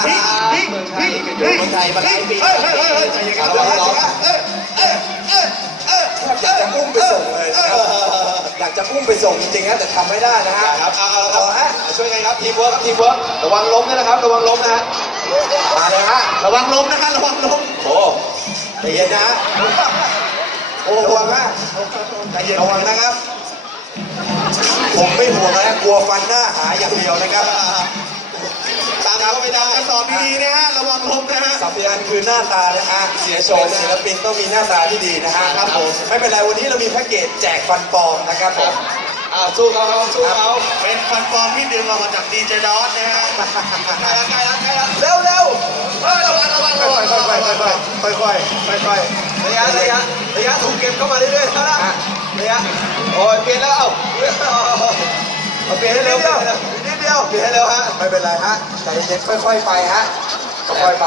อ่าฮิเมืองไทยก็อยู่เมืองไทยมาหลายปีเฮ้ยเฮ้ยเฮ้ยเฮ้ยใจเย็นครับระวังร้องเอ้ยเอ้ยเอ้ยเอ้ยอยากจะอุ้มไปส่งเลยนะครับอยากจะอุ้มไปส่งจริงๆนะแต่ทำไม่ได้นะฮะครับเอาเอาต่อเอาฮะช่วยกันครับทีมเวิร์กครับทีมเวิร์กระวังล้มด้วยนะครับ ระวังล้มนะฮะมาเลยฮะระวังล้มนะฮะระวังล้มโอ้ใจเย็นนะฮะโอ้ระวังฮะใจเย็นระวังนะครับ ผมไม่ห่วงนะกลัวฟันหน้าหายอย่างเดียวนะครับ ตามก็ไม่ได้กระสอบดีๆนะฮะระวังล้มนะฮะ สำคัญคือหน้าตานะฮะเสียโฉมศิลปินต้องมีหน้าตาที่ดีนะฮะครับผม ไม่เป็นไรวันนี้เรามีแพ็กเกจแจกฟันปลอมนะครับผม อ่าสู้เขาครับสู้เขาเป็นฟันปลอมที่ดึงออกมาจากดีเจดอสนะฮะใกล้แล้วใกล้แล้วใกล้แล้วเร็วเร็วเฮ้ยระวังระวังค่ระอวัยงๆค่อยๆค่อยๆค่อยๆค่อยๆค่อยระยะระยะระยะถูกเก็บเข้ามาเรื่อยๆแล้วนะระยะโอ้ยเปลี่ยนแล้วเอ้า เอาเปลี่ยนให้เร็วเปลี่ยนให้เร็วนิดเดียวเปลี่ยนให้เร็วฮะไม่เป็นไรฮะใจเย็นๆค่อย ๆ ไปฮะค่อยๆไป